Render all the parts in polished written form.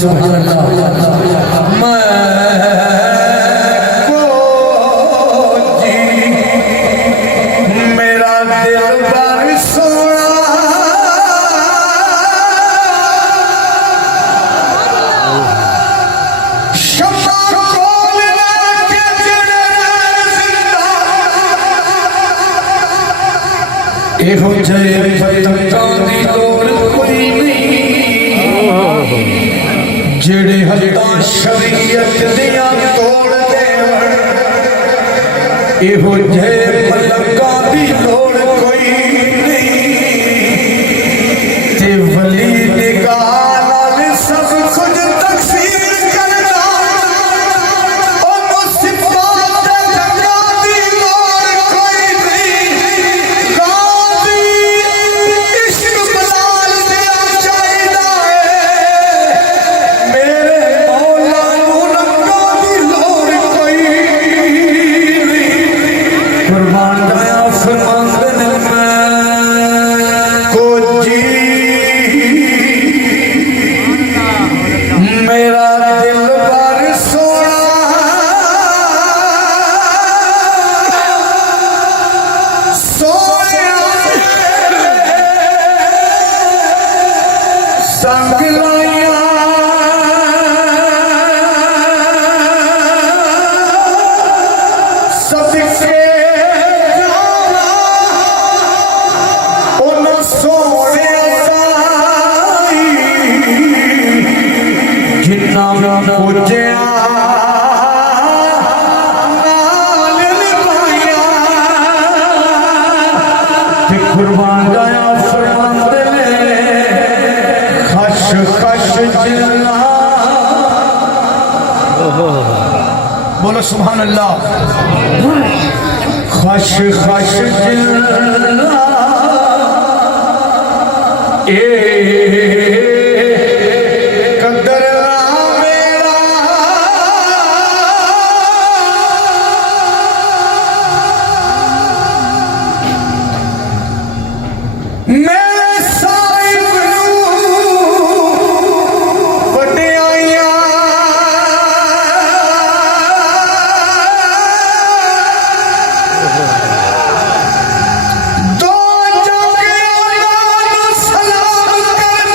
सुभान अल्लाह। मेरा दिल बार सोना हो जाए दी लोड़ कोई नहीं जेड़े हल्दा शरीयत दिया तोड़ देवन हो जाए मलका दी लोड़ कोई नहीं ते वली निगाह नाल सब कुछ तकसीर करना ओ मुसीबत जगा दी लोड़ कोई नहीं गाजी इश्क बलाल दिया चाहिदा है मेरे मौला नू रंगा दी लोड़ कोई नहीं कुर्बान जाया फरमांदे ने मैं को जी मेरा दिल बार सोना सोया संग लाया सदके उन सोने जिन्ना पुजया नाल निभाया ते कुर्बान जाया फरमांदे ने खश खश जिन्ना बोलो सुभान अल्लाह खश खश जिन्ना कदर मेरा मेरे साहिब वड्याइयां दो जंगियां सलाम कर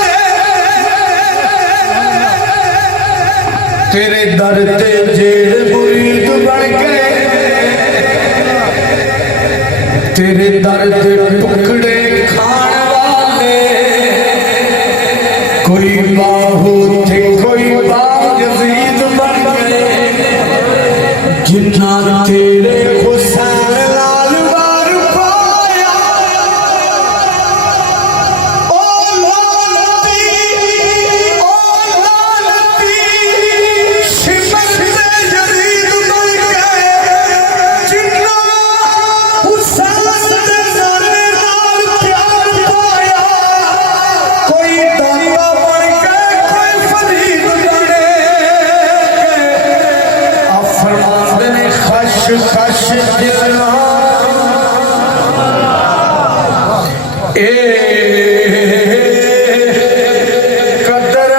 तेरे दर ते जेड़ मुरीद बन गए तेरे दर ते टुकड़े खाने वाले कोई बाहू थे कोई बागजीद बन गए जिन्ना तेरे हुसैन लाल बार पाया ओ लालती शिमर से यजीद बन गए जिन्ना हुसैन दे नाने नाल प्यार पाया कोई दाता बन गए कोई फरीद बने आप फरमाते ने खश खश जिन्ना कदर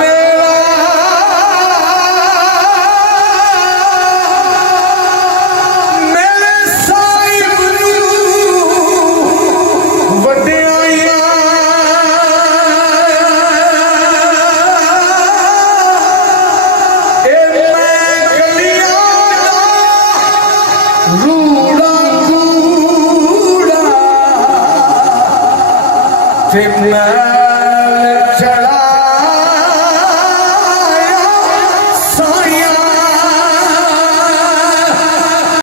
मेरा मेरे साहिब वड्याइयां मैं गलियां रूड़ा कूड़ा ते मैं